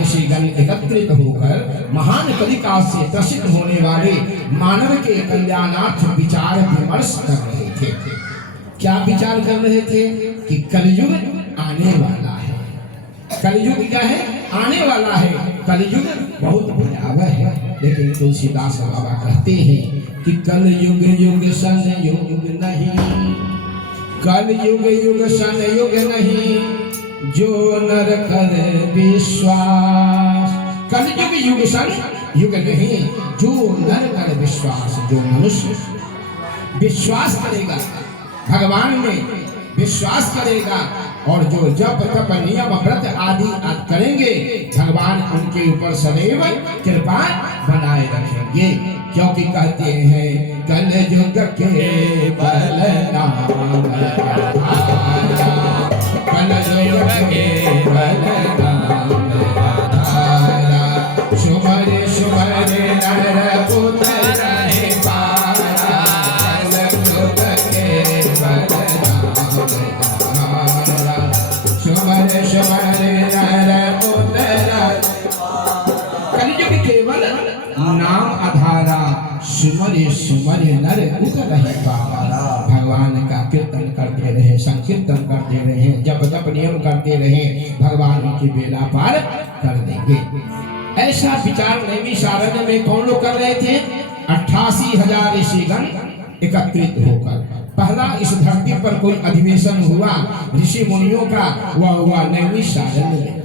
ऋषिगण एकत्रित होकर महान कलिकाल से त्रसित होने वाले मानव के कल्याणार्थ विचार विमर्श कर रहे थे। क्या विचार कर रहे थे? कि कलयुग आने वाला है। कलयुग क्या है? आने वाला है। कलयुग बहुत भयावह है। लेकिन तुलसीदास बाबा कहते हैं कि कल युग युग सन युग नहीं, कल युग युग सन युग नहीं, जो नर कर विश्वास। कल युग युग सन युग नहीं, जो नर कर विश्वास। जो मनुष्य विश्वास करेगा, भगवान में विश्वास करेगा और जो जप तप नियम व्रत आदि करेंगे, भगवान उनके ऊपर सदैव कृपा बनाए रखेंगे। क्योंकि कहते हैं कल युग के बल नाम, कल युग के बल नाम आधारा, सुमर सुमर नर उतरे पारा, कल युग के बल नाम, सुमर सुमर नर उतरे। कलयुग केवल नाम आधारा, सुमरे सुमरे नर उतरे पारा। भगवान का कीर्तन करते रहे, संकीर्तन करते रहे, जप तप नियम करते रहे, भगवान उनकी बेड़ा पार कर देंगे। ऐसा विचार नैमी सारण्य में कौन लोग कर रहे थे? 88,000 ऋषिगण एकत्रित होकर। पहला इस धरती पर कोई अधिवेशन हुआ ऋषि मुनियों का, वह हुआ नैमी सारण्य में।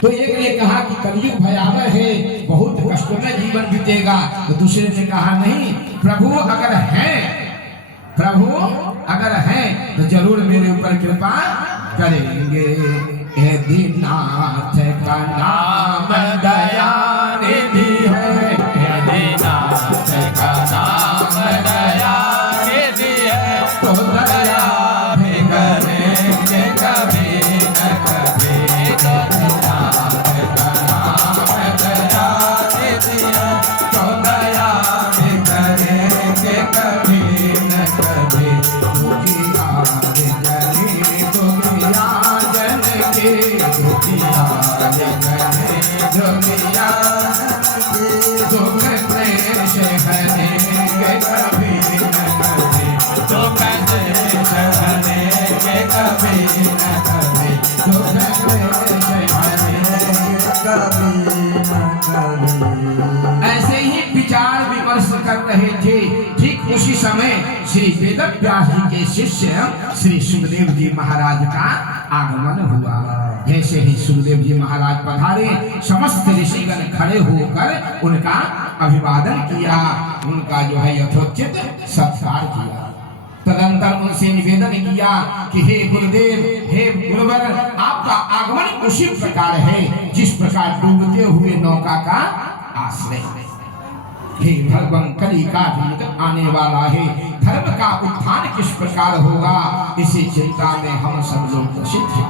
तो एक ने कहा कि कलयुग भयावह है, बहुत कष्टमय जीवन बीतेगा। तो दूसरे ने कहा नहीं, प्रभु अगर है, प्रभु अगर है तो जरूर मेरे ऊपर कृपा करेंगे। हे दीननाथ का नाम दयानिधि है, हे दीननाथ का नाम दयानिधि है, तो दया भी करेंगे कभी न कभी। ऐसे ही विचार विमर्श कर रहे थे। ठीक उसी समय श्री वेदव्यास जी के शिष्य श्री सुखदेव जी महाराज का आगमन हुआ। जैसे ही सुखदेव जी महाराज पधारे, समस्त ऋषिगण खड़े होकर उनका अभिवादन किया, उनका जो है यथोचित सत्कार किया। तदंतर उनसे निवेदन किया कि हे गुरुदेव, हे गुरुवर, आपका आगमन उसी प्रकार है जिस प्रकार डूबते हुए नौका का आश्रय। हे भगवान, कली का युग आने वाला है, धर्म का उत्थान किस प्रकार होगा, इसी चिंता में हम सब लोग प्रसिद्ध हैं।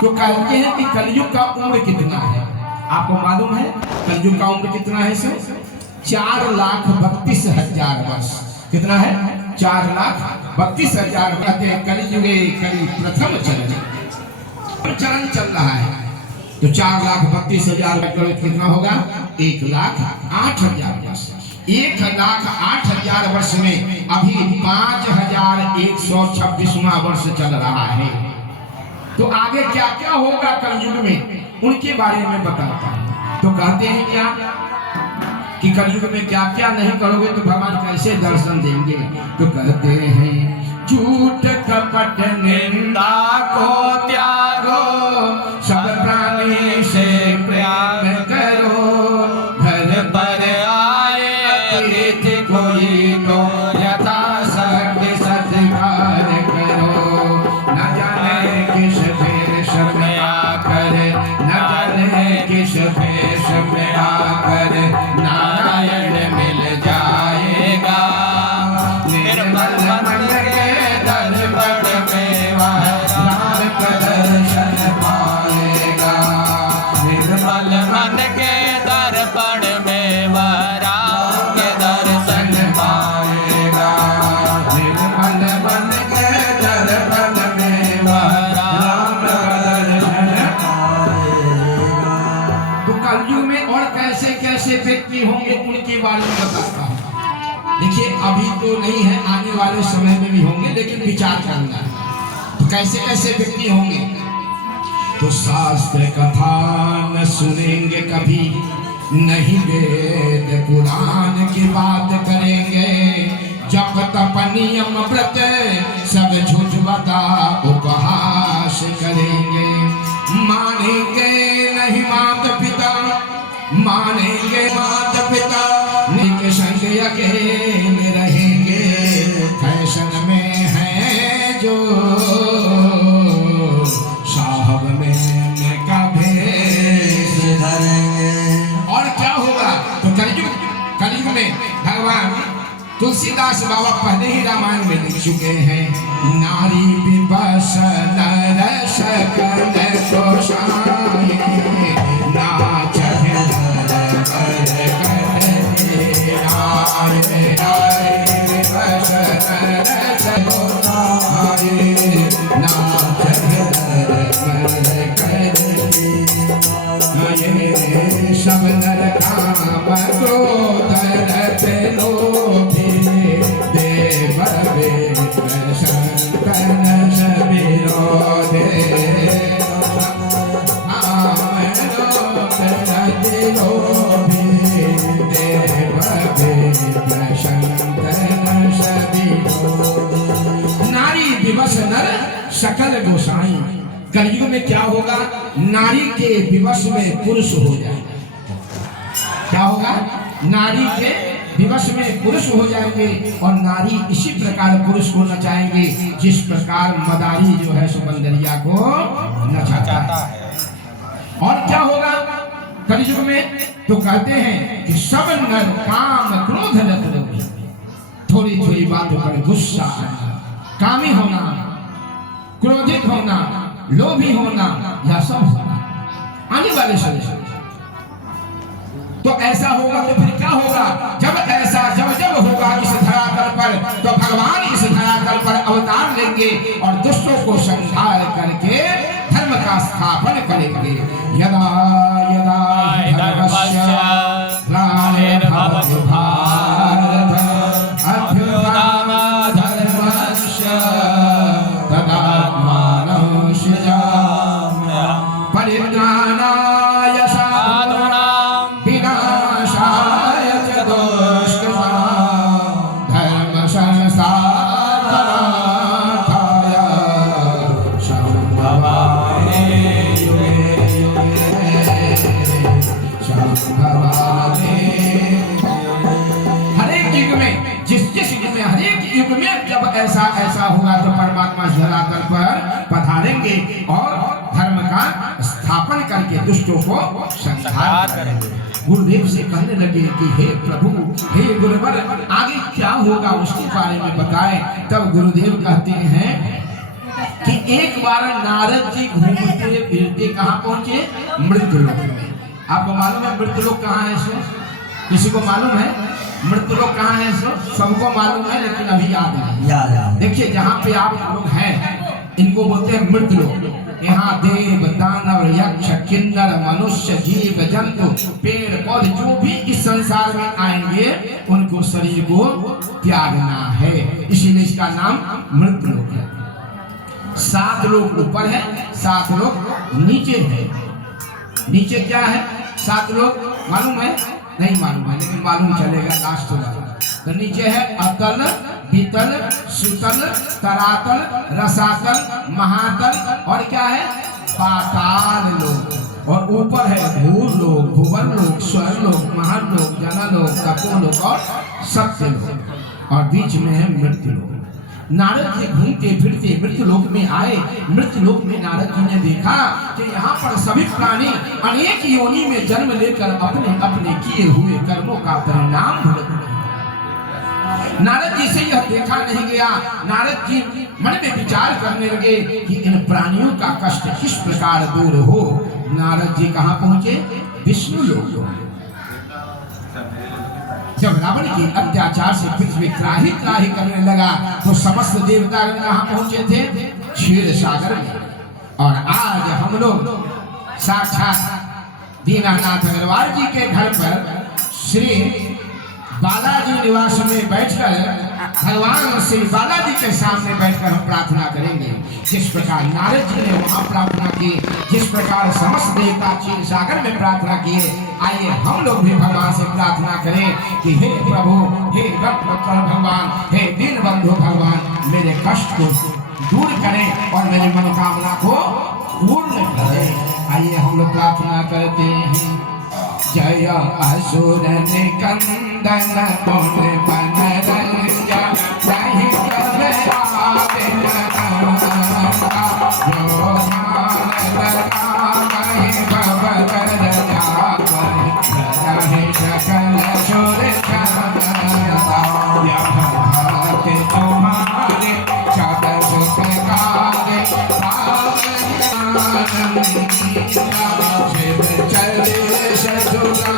तो कहते हैं कि कलयुग का उम्र कितना है? आपको मालूम है कलयुग का उम्र कितना है? 4,32,000 वर्ष। कितना है? 4,32,000। कहते हैं कलियुगे कली प्रथम चरण चल रहा है। तो 4,32,000 कितना होगा? 1,08,000 वर्ष। 1,08,000 वर्ष में अभी 5,126वां वर्ष चल रहा है। तो आगे क्या क्या होगा कलयुग में, उनके बारे में बताता हूं। तो कहते हैं क्या कि कलयुग में क्या क्या नहीं करोगे तो भगवान कैसे दर्शन देंगे? तो कहते हैं झूठ कपट निंदा को त्यागो, सब प्राणी से प्रेम करो, घर पर आए अतिथि कोई तो यथाशक्ति सत्कार करो, न जाने किस भेष में आकर, न जाने किस भेष में आकर नारायण मिल जाएगा, निर्मल मन के दर्पण में वह राम कदर व्यक्ति होंगे उनके बारे में बताता हूँ। देखिए अभी तो नहीं है, आने वाले समय में भी होंगे, लेकिन विचार करना है। तो कैसे कैसे व्यक्ति होंगे? तो शास्त्र कथा न सुनेंगे कभी, नहीं वेद पुराण की बात करेंगे, जप तप नियम व्रत सब झूठ बता उपहास करेंगे, मानेंगे नहीं माता पिता, मानेंगे माता पिता, निक संग अकेले रहेंगे, फैशन में है जो साहब में का भेष धरेंगे। और क्या होगा? तो कलयुग में भगवान तुलसीदास बाबा पहले ही रामायण में लिख चुके हैं, नारी विवश नर सकल गोसाई, नाच सब नर काम क्रोध रत लोभी, देव संतन विरोधे, नारी विवश नर सकल गोसाई। कलयुग में क्या होगा? नारी के विवश में पुरुष हो जाएगा। क्या होगा? नारी के विवश में पुरुष हो जाएंगे और नारी इसी प्रकार पुरुष को नचाएंगे जिस प्रकार मदारी जो है सुबंदरिया को नचाता है। और क्या होगा कलयुग में? तो कहते हैं कि सब नर काम क्रोध रत लोभी, थोड़ी थोड़ी बातों पर गुस्सा आना, कामी होना, क्रोधित होना, लोभी होना, या सब होना आने वाले समय। तो ऐसा होगा तो फिर क्या होगा? जब ऐसा जब होगा इस धरातल पर, तो भगवान इस धरातल पर अवतार लेंगे और दुष्टों को संहार करके धर्म का स्थापन करेंगे। यदा यदा धर्मस्य ग्लानिर्भवति भारत, अभ्युत्थानं धर्मस्य तदात्मानं सृजाम्यहम्, परित्राणाय साधूनां विनाशाय च दुष्कृतां, धर्म संस्थापनार्थाय संभवामि युगे युगे, संभवामि। हरेक युग में, जिस युग में, हरेक युग में जब ऐसा ऐसा होगा तो परमात्मा धरातल पर पधारेंगे और धर्म का स्थापन करके दुष्टों को संहार करेंगे। गुरुदेव से कहने लगे कि हे प्रभु, हे गुरुवर, आगे क्या होगा उसके बारे में बताएं। तब गुरुदेव कहते हैं कि एक बार नारद जी घूमते फिरते कहाँ पहुंचे? मृत्युलोक में। आपको मालूम है मृत्युलोक कहाँ है? सो किसी को मालूम है मृत्युलोक कहाँ है? सो सबको मालूम है, लेकिन अभी याद नहीं। देखिए जहाँ पे आप लोग हैं इनको बोलते हैं मृत्युलोक। यहाँ देव दानव यक्ष किन्नर मनुष्य जीव जंतु पेड़ पौधे जो भी इस संसार में आएंगे उनको शरीर को त्यागना है, इसीलिए इसका नाम मृत्युलोक है। 7 लोग ऊपर है, 7 लोग नीचे है। नीचे क्या है? 7 लोग मालूम है? नहीं मालूम है, लेकिन मालूम चलेगा लास्ट वाला। तो नीचे है अतल, वितल, सुतल, तरातल, रसातल, महातल और क्या है? पाताल लोक। और ऊपर है भूलोक, भुवन लोक, स्वर लोक, महालोक, जनलोक, तपोलोक और सत्य लोक। और बीच में है मृत्यु लोक। नारद जी घूमते फिरते मृत्युलोक में आए। मृत्युलोक में नारद जी ने देखा कि यहाँ पर सभी प्राणी अनेक योनि में जन्म लेकर अपने अपने किए हुए कर्मों का परिणाम भुगत रहे। नारद जी से यह देखा नहीं गया। नारद जी मन में विचार करने लगे कि इन प्राणियों का कष्ट किस प्रकार दूर हो। नारद जी कहाँ पहुंचे? विष्णु लोक। जब रावण के अत्याचार से पृथ्वी त्राही त्राही करने लगा तो समस्त देवतागण कहाँ पहुंचे थे? क्षीर सागर में। और आज हम लोग साक्षात दीनानाथ अग्रवाल जी के घर पर श्री बालाजी निवास में बैठकर भगवान श्री बालाजी के सामने बैठकर हम प्रार्थना करेंगे। जिस प्रकार नारद जी ने वहां प्रार्थना की, जिस प्रकार समस्त देवता क्षीर सागर में प्रार्थना किए, आइए हम लोग भी भगवान से प्रार्थना करें कि हे प्रभु, हे रत्नकर भगवान, हे दीन बंधु भगवान, मेरे कष्ट को दूर करें और मेरी मनोकामना को पूर्ण करें। आइए हम लोग प्रार्थना करते हैं। जय असुर निकंदन गुण बनरंजन, नहीं कवे आवे जो मान लगा कहीं भवकर रहे सकल सुर के तुम्हारे सब सुख कागे शिव चले सजुगा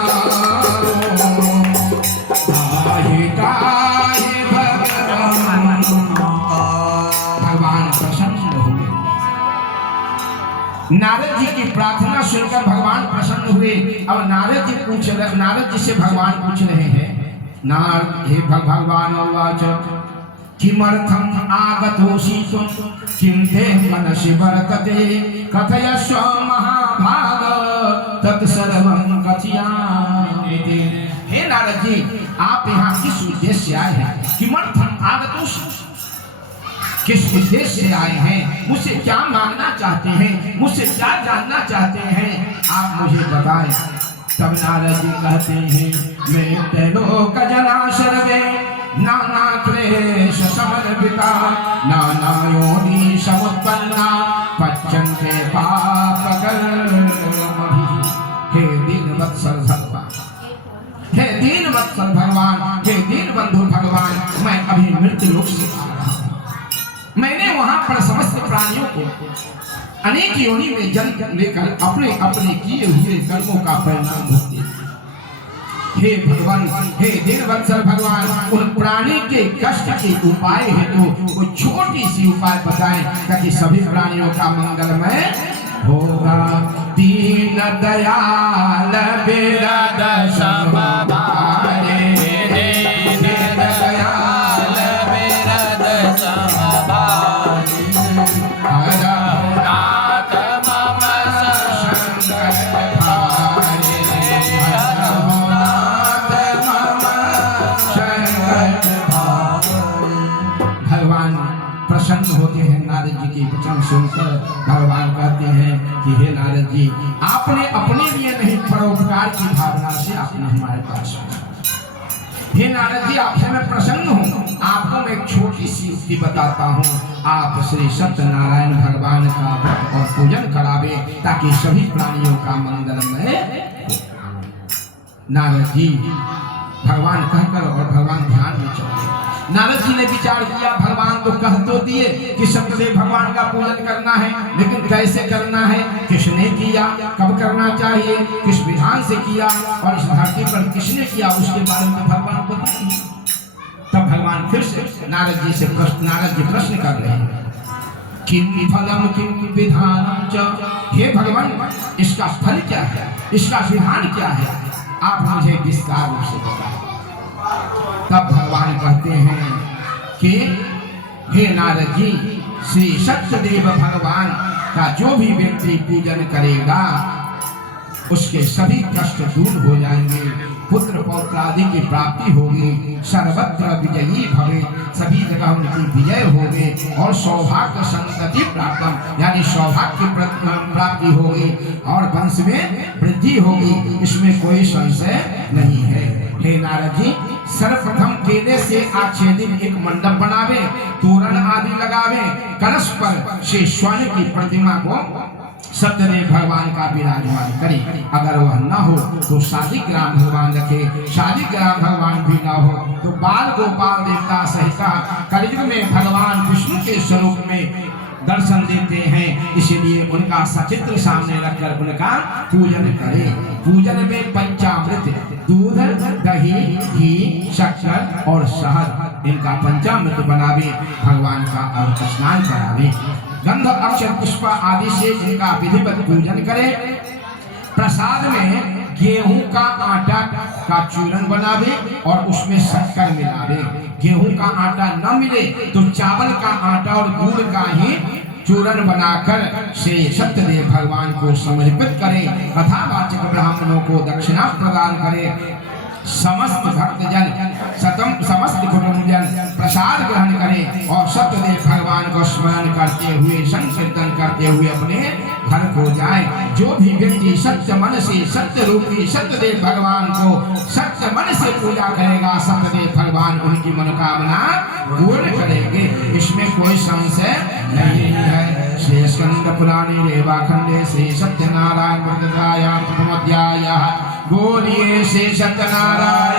भगवान प्रसन्न हुए। नारद जी की प्रार्थना सुनकर भगवान प्रसन्न हुए। अब नारद जी से भगवान पूछ रहे हैं, नारद हे भगवान उवाच किमर्थम आगतोषि त्वं किं ते मनसि वर्तते कथयस्व महाभाग तत्सर्वं कथयामि। हे नारद जी, आप यहाँ किस उद्देश्य से आए हैं? किमर्थम आगतोषि, किस उद्देश्य से आए हैं? मुझसे क्या मांगना चाहते हैं? मुझसे क्या जानना चाहते हैं? आप मुझे बताएं। तब नारद जी कहते हैं, मैं त्रैलोक जना सर्वे नाना क्लेश समन्विता नाना योनि समुत्पन्ना पच्यन्ते पापकर्मभिः। हे दीनवत्सल भगवान, हे दीनवत्सल भगवान, हे दीन बंधु भगवान, मैं अभी मृत्यु लोक से आ रहा हूँ। मैंने वहां पर समस्त प्राणियों को अनेक योनि में जन्म लेकर अपने अपने किए हुए कर्मों का परिणाम भुगते। हे भगवान, हे दीनवत्सल भगवान, उन प्राणी के कष्ट के उपाय है तो वो छोटी सी उपाय बताएं ताकि सभी प्राणियों का मंगलमय होगा। दीन दयाल बिरद सब भारे, दीन दयाल बिरद सब भारे, हरनाथ मम संकट भारे, भगवान प्रसन्न होते हैं नारद जी के वचन सुनकर। भगवान कहते हैं कि हे नारद जी, आपने अपने लिए नहीं परोपकार की भावना से आपने हमारे पास आया। हे नारद जी, आपसे मैं प्रसन्न हूँ। आपको मैं एक छोटी सी युक्ति बताता हूँ। आप श्री सत्यनारायण भगवान का व्रत और पूजन करावे ताकि सभी प्राणियों का मंगलमय। नारद जी भगवान कहकर और भगवान ध्यान में चले। नारद जी ने विचार किया, भगवान तो कह तो दिए कि सत्यदेव भगवान का पूजन करना है, लेकिन कैसे करना है, किसने किया, कब करना चाहिए, किस विधान से किया और इस धरती पर किसने किया, उसके बारे में भगवान बताइए। तब भगवान फिर से नारद जी प्रश्न कर रहे हैं, किम फलम किम विधानम च। हे भगवान, इसका फल क्या है, इसका विधान क्या है, आप मुझे विस्तार रूप से बताएं। तब भगवान कहते हैं कि हे नारद जी, श्री सत्यदेव भगवान का जो भी व्यक्ति पूजन करेगा उसके सभी कष्ट दूर हो जाएंगे, पुत्र पौत्र आदि की प्राप्ति होगी, सर्वत्र विजयी भवे, सभी जगह उनकी विजय होगी और सौभाग्य संतति प्राप्त यानी सौभाग्य प्राप्ति होगी और वंश में वृद्धि होगी, इसमें कोई संशय नहीं है। हे नारद जी, सर्वप्रथम केले से आच्छादित एक मंडप बनावे, तोरण आदि लगावे, कलश पर से स्वर्ण की प्रतिमा को सत्यदेव भगवान का विराजमान करे। अगर वह न हो तो शालिग्राम भगवान रखे, शालिग्राम भगवान भी न हो तो बाल गोपाल देवता सहित कलयुग में भगवान विष्णु के स्वरूप में दर्शन देते हैं, इसलिए उनका सचित्र सामने रखकर उनका पूजन करें। पूजन में पंचामृत, दूध, दही, घी, शक्कर और शहद, इनका पंचामृत बनावे, भगवान का स्नान करावे, गंध अक्षर पुष्प आदि से इनका विधिवत पूजन करें। प्रसाद में गेहूं का आटा का चूरन बनावे और उसमें शक्कर मिलावे। गेहूं का आटा न मिले तो चावल का आटा और गुड़ का ही चूरन बनाकर से सत्यदेव भगवान को समर्पित करें। कथावाचक ब्राह्मणों को दक्षिणा प्रदान करें। समस्त भक्तजन समस्त कुटुंबजन प्रसाद ग्रहण करें और सत्यदेव भगवान को स्मरण करते हुए संकीर्तन करते हुए अपने घर को जाएं। जो भी व्यक्ति सत्य मन से सत्य रूपी सत्यदेव भगवान को सत्य मन से पूजा करेगा, सत्यदेव भगवान उनकी मनोकामना पूर्ण करेंगे। इसमें कोई संशय नहीं है। श्री स्कंद पुराणे रेवाखंडे श्री सत्यनारायण प्रथम अध्याय। बोलिए श्री सत्यनारायण।